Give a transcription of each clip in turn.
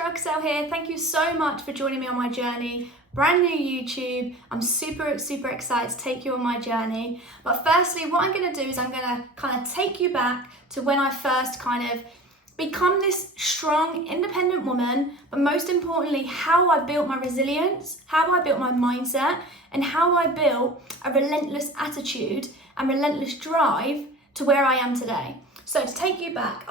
Khassal here. Thank you so much for joining me on my journey. Brand new YouTube. I'm super excited to take you on my journey. But firstly, what I'm going to do is I'm going to kind of take you back to when I first kind of become this strong, independent woman, but most importantly, how I built my resilience, how I built my mindset, and how I built a relentless attitude and relentless drive to where I am today. So to take you back,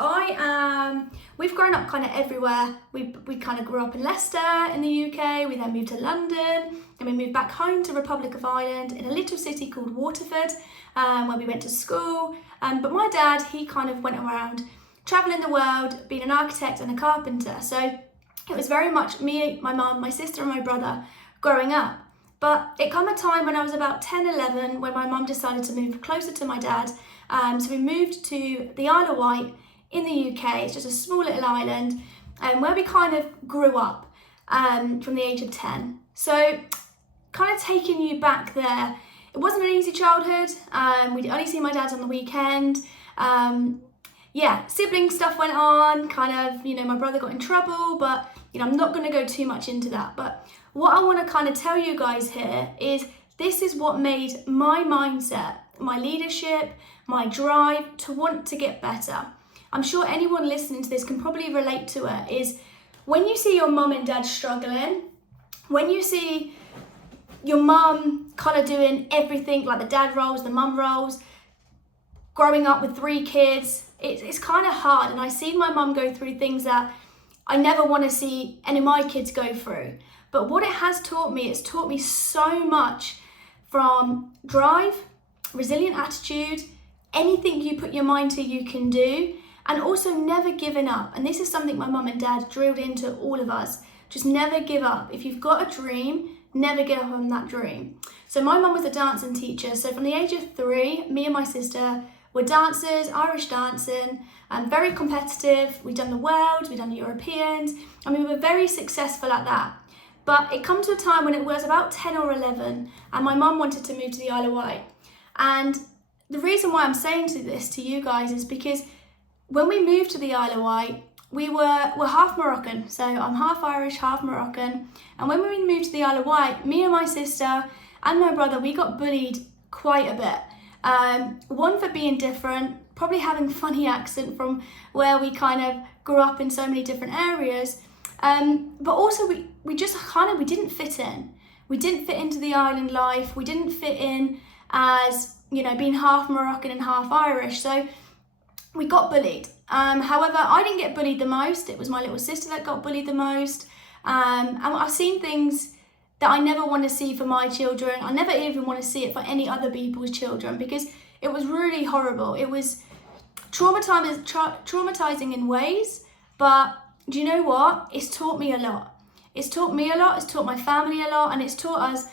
we've grown up kind of everywhere. We kind of grew up in Leicester in the UK, we then moved to London, then we moved back home to Republic of Ireland in a little city called Waterford, where we went to school. But my dad, he kind of went around traveling the world, being an architect and a carpenter. So it was very much me, my mum, my sister and my brother growing up. But it came a time when I was about 10, 11, when my mum decided to move closer to my dad. So we moved to the Isle of Wight in the UK. It's just a small little island where we kind of grew up from the age of 10. So kind of taking you back there, it wasn't an easy childhood. We'd only see my dad on the weekend. Sibling stuff went on, kind of, my brother got in trouble, but, I'm not going to go too much into that. But what I want to kind of tell you guys here is this is what made my mindset, my leadership, my drive to want to get better. I'm sure anyone listening to this can probably relate to it, is when you see your mum and dad struggling, when you see your mum kind of doing everything, like the dad roles, the mum roles, growing up with 3 kids, it's kind of hard. And I see my mum go through things that I never want to see any of my kids go through. But what it has taught me, it's taught me so much from drive, resilient attitude, anything you put your mind to you can do, and also never giving up. And this is something my mum and dad drilled into all of us. Just never give up. If you've got a dream, never give up on that dream. So my mum was a dancing teacher. So from the age of 3, me and my sister were dancers, Irish dancing, and very competitive. We'd done the world, we'd done the Europeans, and we were very successful at that. But it come to a time when it was about 10 or 11, and my mum wanted to move to the Isle of Wight. And the reason why I'm saying this to you guys is because when we moved to the Isle of Wight, we're half Moroccan. So I'm half Irish, half Moroccan. And when we moved to the Isle of Wight, me and my sister and my brother, we got bullied quite a bit. One for being different, probably having a funny accent from where we kind of grew up in so many different areas. But also we didn't fit in. We didn't fit into the island life. We didn't fit in as, being half Moroccan and half Irish. So we got bullied. However, I didn't get bullied the most. It was my little sister that got bullied the most. And I've seen things that I never want to see for my children. I never even want to see it for any other people's children, because it was really horrible. It was traumatizing in ways, but do you know what? It's taught me a lot. It's taught me a lot, it's taught my family a lot, and it's taught us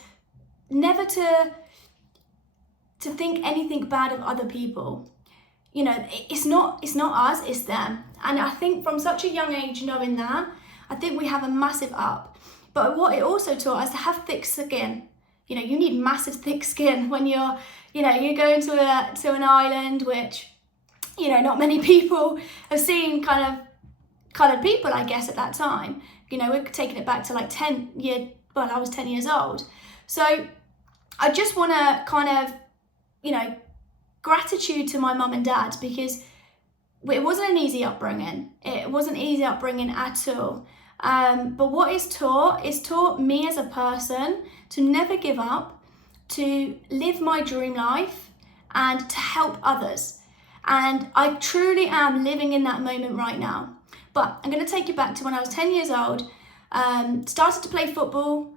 never to think anything bad of other people. It's not us, it's them. And I think from such a young age, knowing that, I think we have a massive up. But what it also taught us to have thick skin. You need massive thick skin when you're going to an island, which, not many people have seen kind of coloured people, I guess, at that time. We're taking it back to like I was 10 years old. So I just want to kind of, gratitude to my mum and dad, because it wasn't an easy upbringing. It wasn't easy upbringing at all. But what it's taught me as a person to never give up, to live my dream life, and to help others. And I truly am living in that moment right now. But I'm going to take you back to when I was 10 years old, started to play football.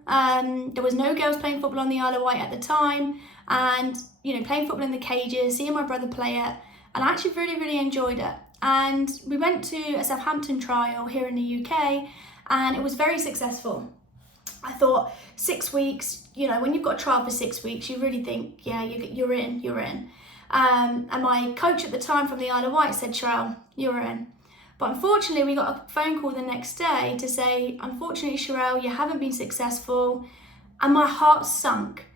There was no girls playing football on the Isle of Wight at the time. And, playing football in the cages, seeing my brother play it. And I actually really enjoyed it. And we went to a Southampton trial here in the UK, and it was very successful. I thought 6 weeks, when you've got a trial for 6 weeks, you really think, yeah, you're in. And my coach at the time from the Isle of Wight said, Sherelle, you're in. But unfortunately, we got a phone call the next day to say, unfortunately, Sherelle, you haven't been successful. And my heart sunk,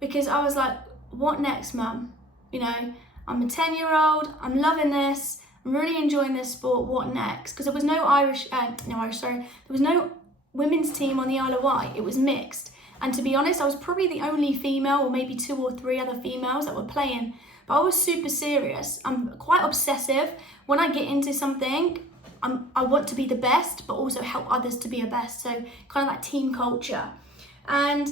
because I was like, what next, Mum? I'm a 10-year-old, I'm loving this, really enjoying this sport, what next? Because there was there was no women's team on the Isle of Wight. It was mixed. And to be honest, I was probably the only female, or maybe 2 or 3 other females that were playing. But I was super serious. I'm quite obsessive. When I get into something, I want to be the best, but also help others to be a best. So kind of like team culture. And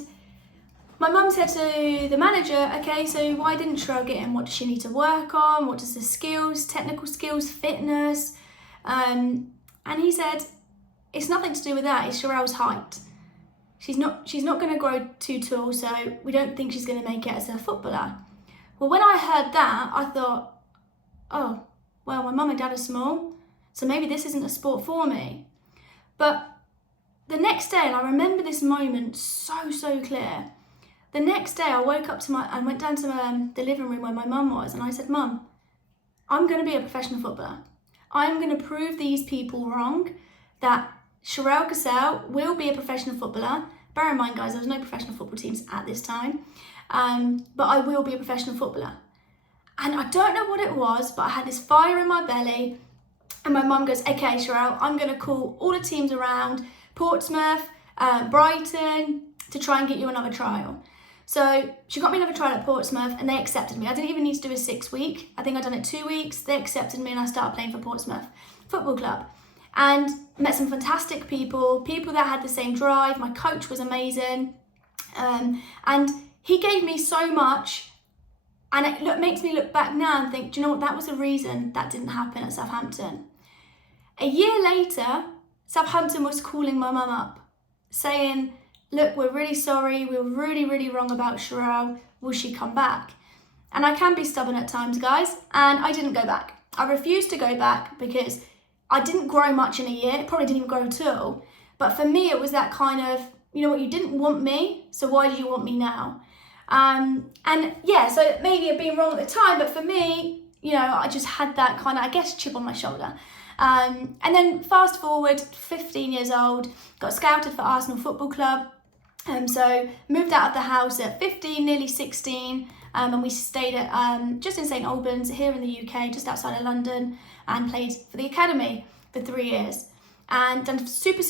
my mum said to the manager, okay, so why didn't Sherelle get in? What does she need to work on? What does the skills, technical skills, fitness? And he said, it's nothing to do with that. It's Sherelle's height. She's not going to grow too tall, so we don't think she's going to make it as a footballer. Well, when I heard that, I thought, oh, well, my mum and dad are small, so maybe this isn't a sport for me. But the next day, and I remember this moment so clear. The next day, I woke up I went down to the living room where my mum was, and I said, Mum, I'm going to be a professional footballer. I'm going to prove these people wrong, that Sherelle Khassal will be a professional footballer. Bear in mind, guys, there was no professional football teams at this time, but I will be a professional footballer. And I don't know what it was, but I had this fire in my belly, and my mum goes, okay, Sherelle, I'm going to call all the teams around Portsmouth, Brighton, to try and get you another trial. So she got me another trial at Portsmouth, and they accepted me. I didn't even need to do a 6 week. I think I'd done it 2 weeks. They accepted me, and I started playing for Portsmouth Football Club. And met some fantastic people that had the same drive. My coach was amazing. And he gave me so much. And it makes me look back now and think, do you know what? That was the reason that didn't happen at Southampton. A year later, Southampton was calling my mum up, saying, look, we're really sorry. We were really wrong about Sherelle. Will she come back? And I can be stubborn at times, guys. And I didn't go back. I refused to go back because I didn't grow much in a year. It probably didn't even grow at all. But for me, it was that kind of, you know what, you didn't want me, so why do you want me now? And yeah, so maybe I'd been wrong at the time, but for me, you know, I just had that kind of, I guess, chip on my shoulder. And then fast forward, 15 years old, got scouted for Arsenal Football Club. So moved out of the house at 15, nearly 16, and we stayed at just in St Albans here in the UK, just outside of London, and played for the academy for 3 years, and done super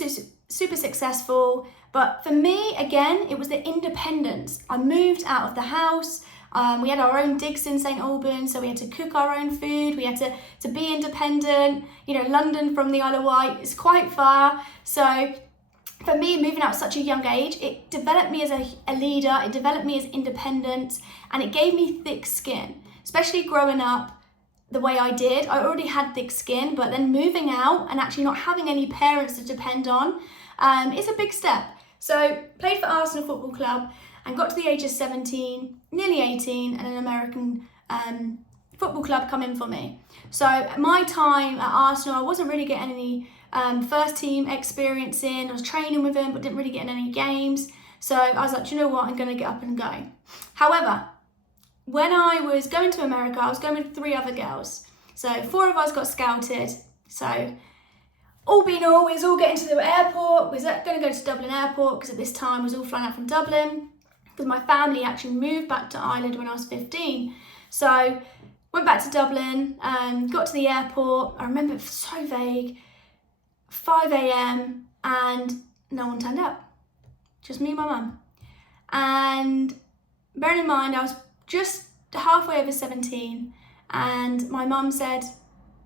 successful. But for me, again, it was the independence. I moved out of the house. We had our own digs in St Albans, so we had to cook our own food. We had to be independent. You know, London from the Isle of Wight is quite far, so for me, moving out at such a young age, it developed me as a leader, it developed me as independent, and it gave me thick skin, especially growing up the way I did. I already had thick skin, but then moving out and actually not having any parents to depend on is a big step. So played for Arsenal Football Club and got to the age of 17, nearly 18, and an American football club come in for me. So my time at Arsenal, I wasn't really getting any first team experience in. I was training with them, but didn't really get in any games. So I was like, do you know what? I'm going to get up and go. However, when I was going to America, I was going with 3 other girls. So 4 of us got scouted. So all being all, we was all getting to the airport. We was going to go to Dublin Airport because at this time we was all flying out from Dublin because my family actually moved back to Ireland when I was 15. So went back to Dublin, got to the airport. I remember it was so vague. 5 a.m. and no one turned up. Just me and my mum. And bearing in mind, I was just halfway over 17 and my mum said,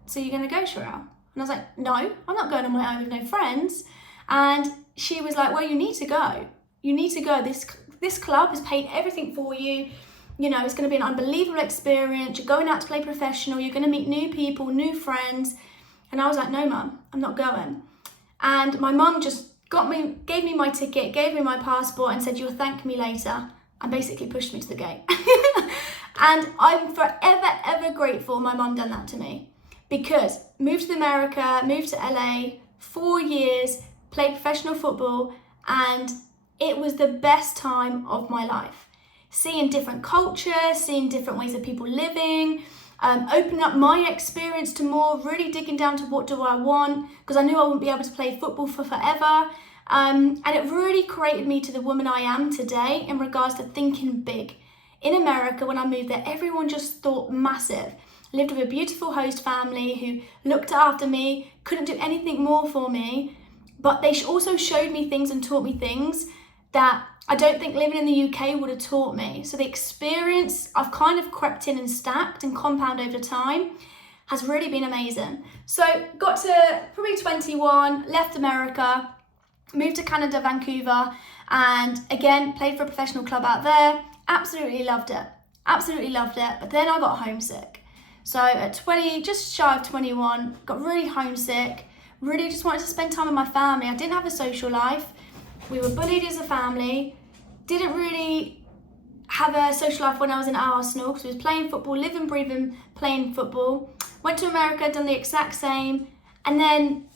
so you're going to go, Sherelle? And I was like, no, I'm not going on my own with no friends. And she was like, well, you need to go. You need to go. This club has paid everything for you. You know, it's going to be an unbelievable experience. You're going out to play professional. You're going to meet new people, new friends. And I was like, no, Mum, I'm not going. And my mum just gave me my ticket, gave me my passport and said, you'll thank me later. And basically pushed me to the gate. And I'm forever, ever grateful my mum done that to me. Because moved to America, moved to LA, 4 years, played professional football, and it was the best time of my life. Seeing different cultures, seeing different ways of people living, opening up my experience to more, really digging down to what do I want, because I knew I wouldn't be able to play football for forever. And it really created me to the woman I am today in regards to thinking big. In America, when I moved there, everyone just thought massive. lived with a beautiful host family who looked after me, couldn't do anything more for me, but they also showed me things and taught me things that I don't think living in the UK would have taught me. So the experience I've kind of crept in and stacked and compound over time has really been amazing. So got to probably 21, left America, moved to Canada, Vancouver, and again, played for a professional club out there. Absolutely loved it. Absolutely loved it. But then I got homesick. So at 20, just shy of 21, got really homesick, really just wanted to spend time with my family. I didn't have a social life. We were bullied as a family. Didn't really have a social life when I was in Arsenal because we was playing football, living, breathing, playing football. Went to America, done the exact same, and then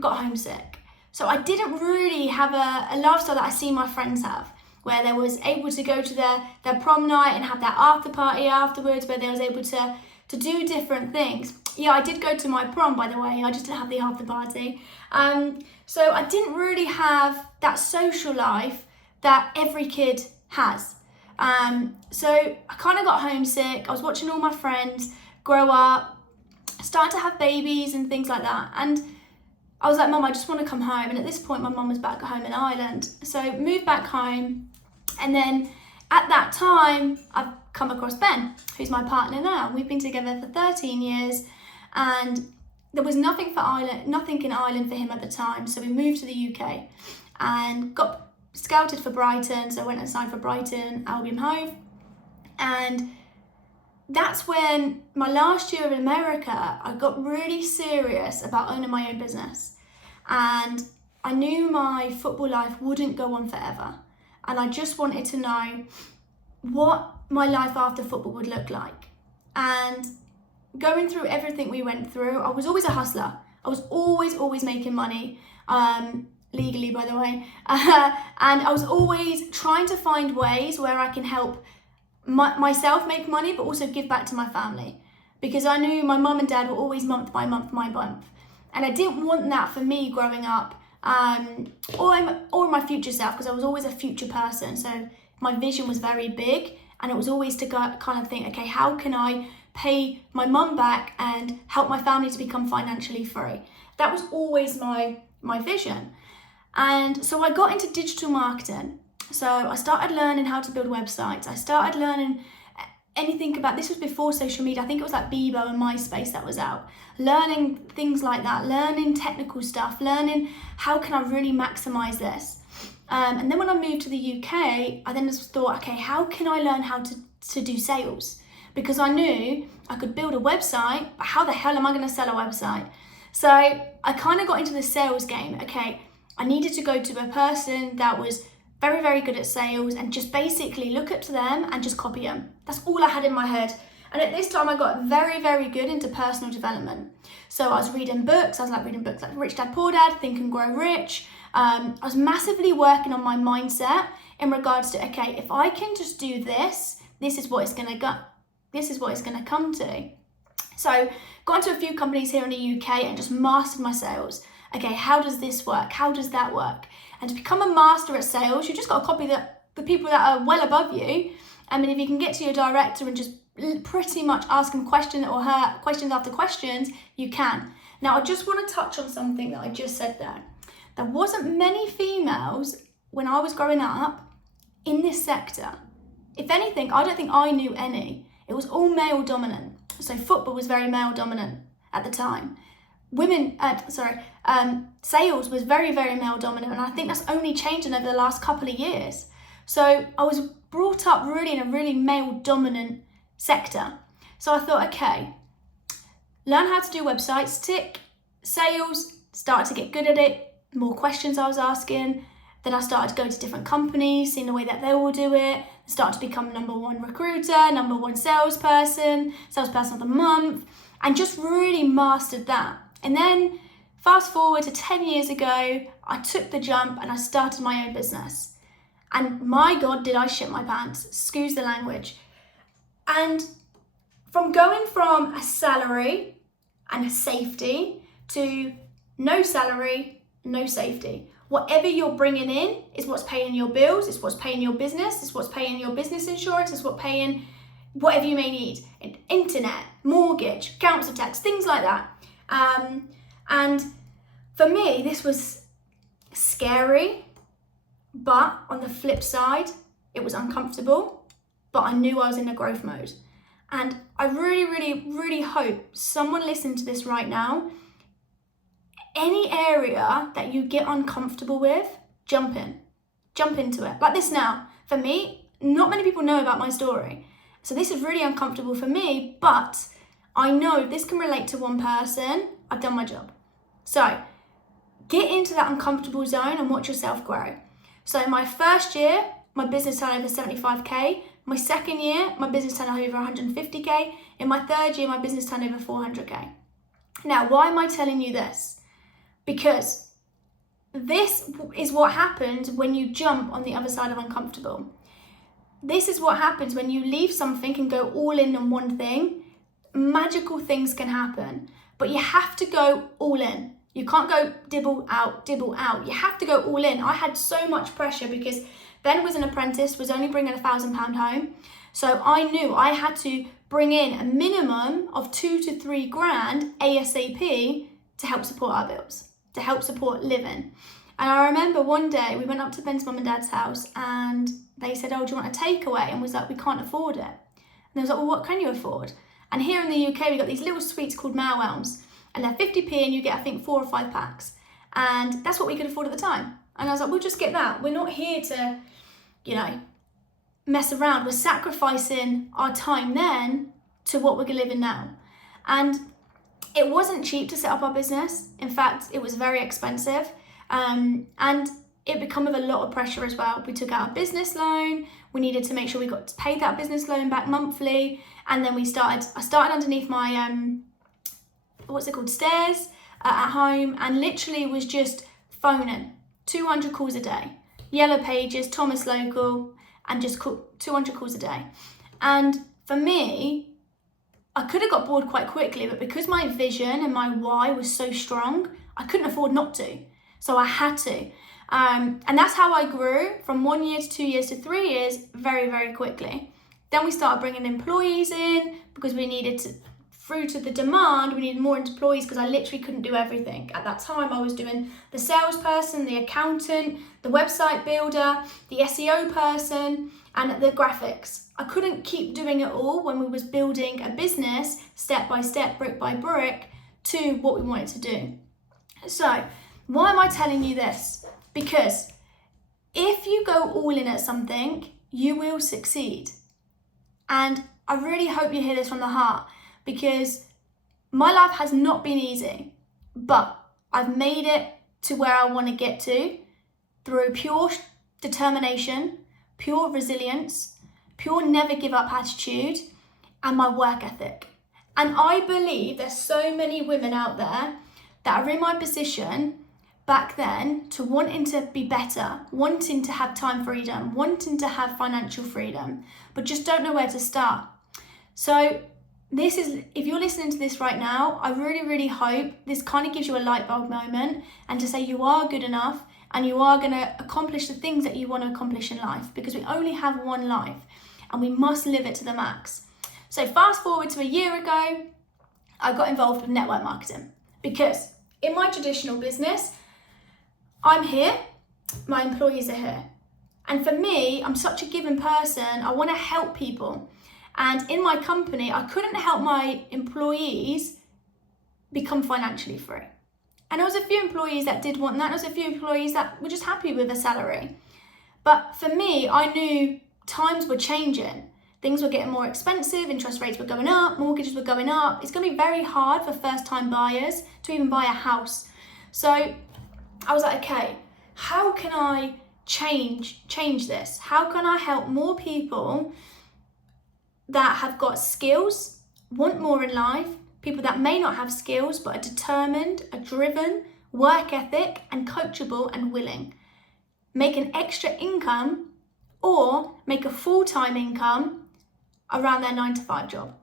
got homesick. So I didn't really have a lifestyle that I see my friends have, where they was able to go to their prom night and have that after party afterwards, where they was able to do different things. Yeah, I did go to my prom, by the way. I just didn't have the after party. So I didn't really have that social life that every kid has. So I kind of got homesick. I was watching all my friends grow up, start to have babies and things like that. And I was like, Mum, I just want to come home. And at this point, my mum was back home in Ireland. So moved back home. And then at that time, I've come across Ben, who's my partner now. We've been together for 13 years. And there was nothing in Ireland for him at the time. So we moved to the UK and got scouted for Brighton. So I went and signed for Brighton, Albion Hove. And that's when my last year in America, I got really serious about owning my own business. And I knew my football life wouldn't go on forever. And I just wanted to know what my life after football would look like. And going through everything we went through, I was always a hustler. I was always making money, legally, by the way. And I was always trying to find ways where I can help myself make money, but also give back to my family. Because I knew my mum and dad were always month by month. And I didn't want that for me growing up, or my future self, because I was always a future person. So my vision was very big, and it was always to kind of think, okay, how can I pay my mum back and help my family to become financially free? That was always my vision. And so I got into digital marketing. So I started learning how to build websites. I started learning anything about, this was before social media. I think it was like Bebo and MySpace that was out. Learning things like that, learning technical stuff, learning how can I really maximize this. And then when I moved to the UK, I then just thought, okay, how can I learn how to do sales? Because I knew I could build a website, but how the hell am I going to sell a website? So I kind of got into the sales game. Okay, I needed to go to a person that was very, very good at sales and just basically look up to them and just copy them. That's all I had in my head. And at this time I got very, very good into personal development. So I was reading books. I was reading books like Rich Dad Poor Dad, Think and Grow Rich. I was massively working on my mindset in regards to, okay, if I can just do this, this is what it's going to come to. So got into a few companies here in the UK and just mastered my sales. Okay, how does this work? How does that work? And to become a master at sales, you just got to copy the people that are well above you. I mean, if you can get to your director and just pretty much ask him questions after questions, you can. Now, I just want to touch on something that I just said there. There wasn't many females when I was growing up in this sector. If anything, I don't think I knew any. It was all male dominant. So football was very male dominant at the time. Sales was very, very male dominant, and I think that's only changing over the last couple of years. So I was brought up really in a really male dominant sector. So I thought, okay, learn how to do websites, tick, sales, started to get good at it, more questions I was asking. Then I started to go to different companies, seeing the way that they all do it, started to become #1 recruiter, #1 salesperson of the month, and just really mastered that. And then fast forward to 10 years ago, I took the jump and I started my own business. And my God, did I shit my pants, excuse the language. And from going from a salary and a safety to no salary, no safety. Whatever you're bringing in is what's paying your bills, it's what's paying your business, it's what's paying your business insurance, it's what's paying whatever you may need, internet, mortgage, council tax, things like that. And for me, this was scary, but on the flip side, it was uncomfortable, but I knew I was in a growth mode. And I really, really, really hope someone listening to this right now, any area that you get uncomfortable with, jump into it. Like this now, for me, not many people know about my story. So this is really uncomfortable for me, but I know if this can relate to one person, I've done my job. So get into that uncomfortable zone and watch yourself grow. So my first year, my business turned over 75K. My second year, my business turned over 150K. In my third year, my business turned over 400K. Now, why am I telling you this? Because this is what happens when you jump on the other side of uncomfortable. This is what happens when you leave something and go all in on one thing. Magical things can happen, but you have to go all in. You can't go dibble out. You have to go all in. I had so much pressure because Ben was an apprentice, was only bringing £1,000 home. So I knew I had to bring in a minimum of 2 to 3 grand ASAP to help support our bills, to help support living. And I remember one day we went up to Ben's mum and dad's house and they said, oh, do you want a takeaway? And was like, we can't afford it. And I was like, well, what can you afford? And here in the UK, we got these little sweets called Malwelms, and they're 50p and you get, I think, 4 or 5 packs. And that's what we could afford at the time. And I was like, we'll just get that. We're not here to, mess around. We're sacrificing our time then to what we're living now. And it wasn't cheap to set up our business. In fact, it was very expensive. And it became with a lot of pressure as well. We took out a business loan. We needed to make sure we got to pay that business loan back monthly. And then I started underneath my, stairs at home, and literally was just phoning 200 calls a day. Yellow Pages, Thomas Local, and just 200 calls a day. And for me, I could have got bored quite quickly, but because my vision and my why was so strong, I couldn't afford not to. So I had to. And that's how I grew from 1 year to 2 years to 3 years very, very quickly. Then we started bringing employees in because we needed to, through to the demand, we needed more employees because I literally couldn't do everything. At that time, I was doing the salesperson, the accountant, the website builder, the SEO person, and the graphics. I couldn't keep doing it all when we was building a business step by step, brick by brick, to what we wanted to do. So why am I telling you this? Because if you go all in at something, you will succeed. And I really hope you hear this from the heart, because my life has not been easy, but I've made it to where I want to get to through pure determination, pure resilience, pure never give up attitude, and my work ethic. And I believe there's so many women out there that are in my position back then, to wanting to be better, wanting to have time freedom, wanting to have financial freedom, but just don't know where to start. So this is, if you're listening to this right now, I really, really hope this kind of gives you a light bulb moment, and to say you are good enough and you are going to accomplish the things that you want to accomplish in life, because we only have one life and we must live it to the max. So fast forward to a year ago, I got involved with network marketing, because in my traditional business, I'm here, my employees are here. And for me, I'm such a giving person, I want to help people. And in my company, I couldn't help my employees become financially free. And there was a few employees that did want that. There was a few employees that were just happy with a salary. But for me, I knew times were changing. Things were getting more expensive, interest rates were going up, mortgages were going up. It's going to be very hard for first-time buyers to even buy a house. So I was like, okay, how can I change this? How can I help more people that have got skills, want more in life, people that may not have skills but are determined, are driven, work ethic, and coachable and willing. Make an extra income or make a full-time income around their 9-to-5 job.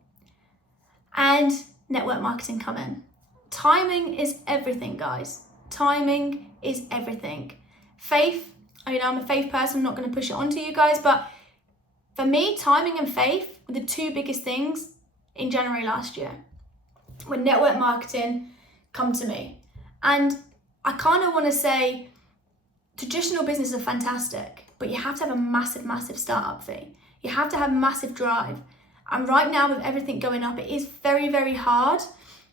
And network marketing come in. Timing is everything, guys. Timing is everything. Faith, I'm a faith person, I'm not going to push it onto you guys, but For me, timing and faith were the two biggest things in January last year when network marketing come to me. And I kind of want to say traditional businesses are fantastic, but you have to have a massive startup fee. You have to have massive drive. And right now with everything going up, it is very hard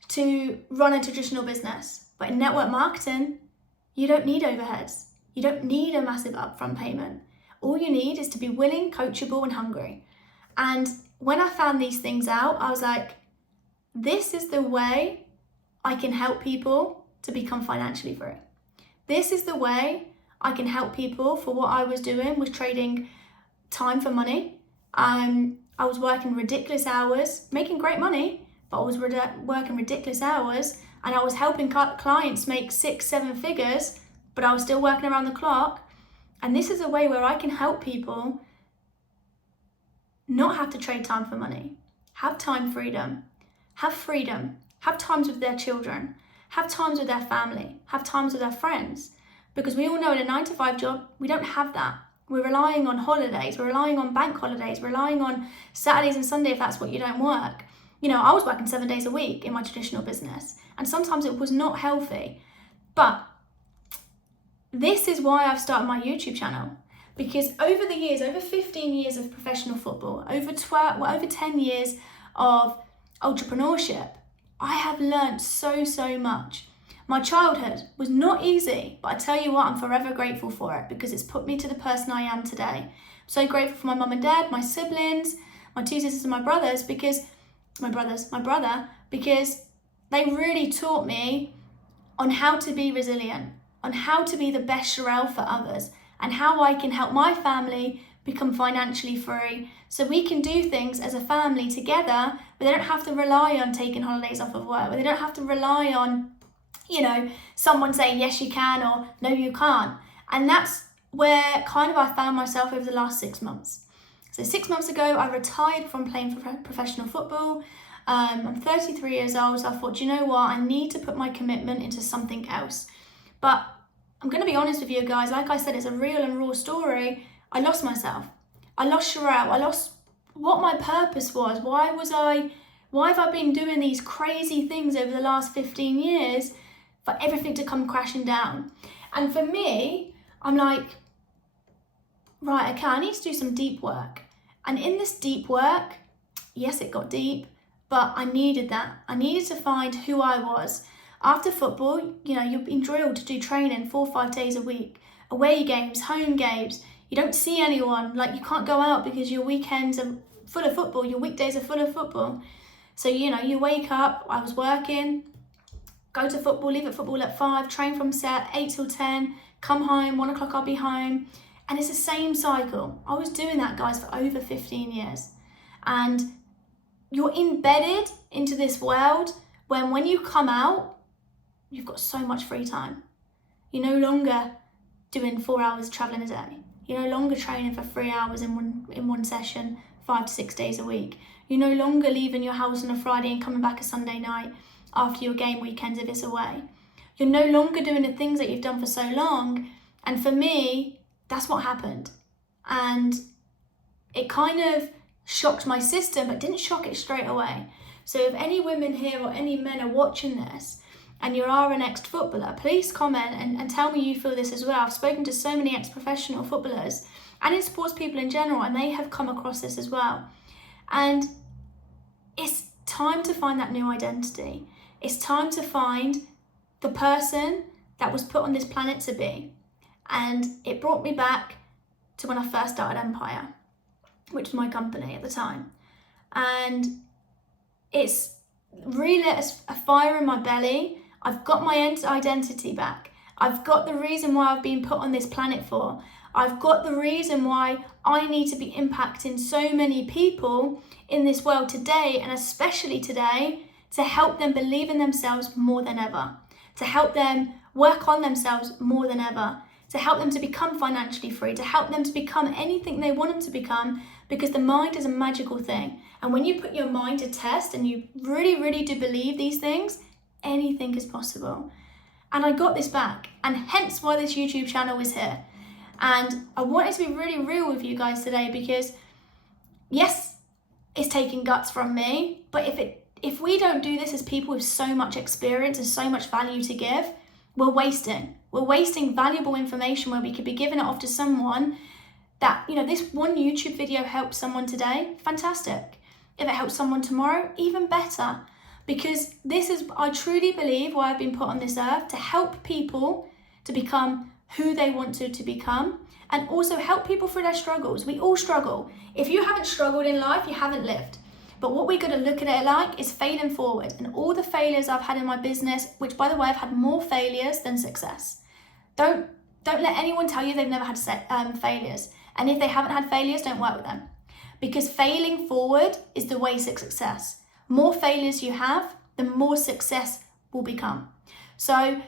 to run a traditional business. But in network marketing, you don't need overheads. You don't need a massive upfront payment. All you need is to be willing, coachable, and hungry. And when I found these things out, I was like, this is the way I can help people to become financially free. This is the way I can help people. For what I was doing was trading time for money. I was working ridiculous hours, making great money, but I was working ridiculous hours, and I was helping clients make 6-7 figures, but I was still working around the clock. And this is a way where I can help people not have to trade time for money, have time freedom, have times with their children, have times with their family, have times with their friends. Because we all know in a 9-to-5 job, we don't have that. We're relying on holidays, we're relying on bank holidays, we're relying on Saturdays and Sunday if that's what you don't work. You know, I was working 7 days a week in my traditional business, and sometimes it was not healthy. But this is why I've started my YouTube channel. Because over the years, over 15 years of professional football, over 10 years of entrepreneurship, I have learned so much. My childhood was not easy, but I tell you what, I'm forever grateful for it because it's put me to the person I am today. I'm so grateful for my mum and dad, my siblings, my 2 sisters and my brother, because they really taught me on how to be resilient, on how to be the best Sherelle for others, and how I can help my family become financially free so we can do things as a family together, but they don't have to rely on taking holidays off of work, but they don't have to rely on, you know, someone saying yes you can or no you can't. And that's where kind of I found myself over the last 6 months. So 6 months ago, I retired from playing professional football. I'm 33 years old, so I thought, you know what, I need to put my commitment into something else. But I'm going to be honest with you guys, like I said, it's a real and raw story. I lost myself. I lost Sherelle. I lost what my purpose was. Why have I been doing these crazy things over the last 15 years for everything to come crashing down? And for me, I'm like, right, okay, I need to do some deep work. And in this deep work, yes, it got deep, but I needed that. I needed to find who I was. After football, you know, you've been drilled to do training 4 or 5 days a week, away games, home games. You don't see anyone, like you can't go out because your weekends are full of football, your weekdays are full of football. So, you know, you wake up, I was working, go to football, leave at football at 5, train from set, 8 till 10, come home, 1 o'clock I'll be home. And it's the same cycle. I was doing that, guys, for over 15 years. And you're embedded into this world when you come out, you've got so much free time. You're no longer doing 4 hours traveling a day. You're no longer training for 3 hours in one session, 5 to 6 days a week. You're no longer leaving your house on a Friday and coming back a Sunday night after your game weekends if it's away. You're no longer doing the things that you've done for so long. And for me, that's what happened. And it kind of shocked my system, but didn't shock it straight away. So if any women here or any men are watching this, and you are an ex-footballer, please comment and tell me you feel this as well. I've spoken to so many ex-professional footballers and in sports people in general, and they have come across this as well. And it's time to find that new identity. It's time to find the person that was put on this planet to be. And it brought me back to when I first started Empire, which was my company at the time. And it's really lit a fire in my belly. I've got my identity back. I've got the reason why I've been put on this planet for. I've got the reason why I need to be impacting so many people in this world today, and especially today, to help them believe in themselves more than ever, to help them work on themselves more than ever, to help them to become financially free, to help them to become anything they want them to become, because the mind is a magical thing. And when you put your mind to test and you really do believe these things, anything is possible. And I got this back, and hence why this YouTube channel is here. And I wanted to be really real with you guys today, because Yes, it's taking guts from me, but if we don't do this as people with so much experience and so much value to give, we're wasting. We're wasting valuable information where we could be giving it off to someone that, this one YouTube video helps someone today, fantastic. If it helps someone tomorrow, even better. Because this is, I truly believe, why I've been put on this earth, to help people to become who they want to become, and also help people through their struggles. We all struggle. If you haven't struggled in life, you haven't lived. But what we got to look at it like is failing forward. And all the failures I've had in my business, which by the way, I've had more failures than success. Don't let anyone tell you they've never had failures. And if they haven't had failures, don't work with them. Because failing forward is the way to success. More failures you have, the more success will become. So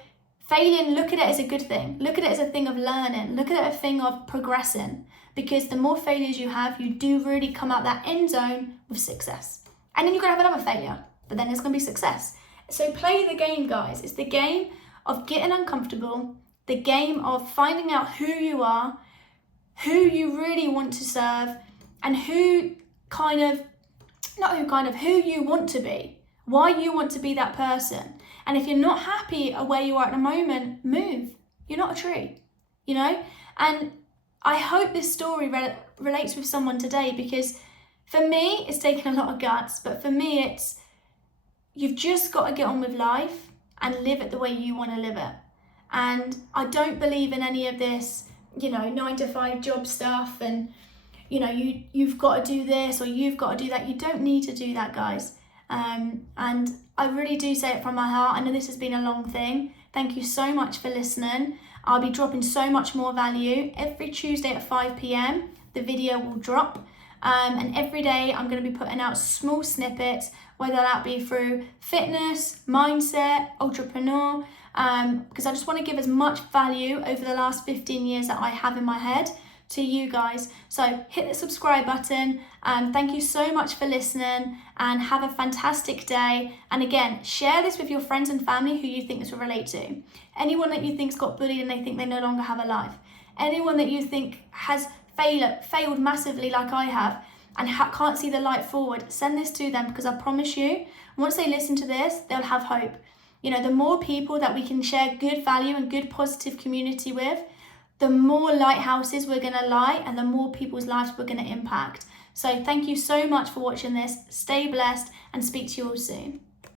failing, look at it as a good thing. Look at it as a thing of learning. Look at it as a thing of progressing. Because the more failures you have, you do really come out that end zone with success. And then you're going to have another failure, but then it's going to be success. So play the game, guys. It's the game of getting uncomfortable, the game of finding out who you are, who you really want to serve, and who you want to be, why you want to be that person. And if you're not happy where you are at the moment, move. You're not a tree, And I hope this story relates with someone today, because for me, it's taken a lot of guts, but for me, it's, you've just got to get on with life and live it the way you want to live it. And I don't believe in any of this, 9-to-5 job stuff and, you've got to do this or you've got to do that. You don't need to do that, guys. And I really do say it from my heart. I know this has been a long thing. Thank you so much for listening. I'll be dropping so much more value. Every Tuesday at 5 p.m, the video will drop. And every day I'm going to be putting out small snippets, whether that be through fitness, mindset, entrepreneur, because I just want to give as much value over the last 15 years that I have in my head to you guys. So hit the subscribe button. Thank you so much for listening, and have a fantastic day. And again, share this with your friends and family who you think this will relate to. Anyone that you think's got bullied and they think they no longer have a life. Anyone that you think has failed massively like I have and can't see the light forward, send this to them, because I promise you, once they listen to this, they'll have hope. The more people that we can share good value and good positive community with, the more lighthouses we're going to light and the more people's lives we're going to impact. So thank you so much for watching this. Stay blessed and speak to you all soon.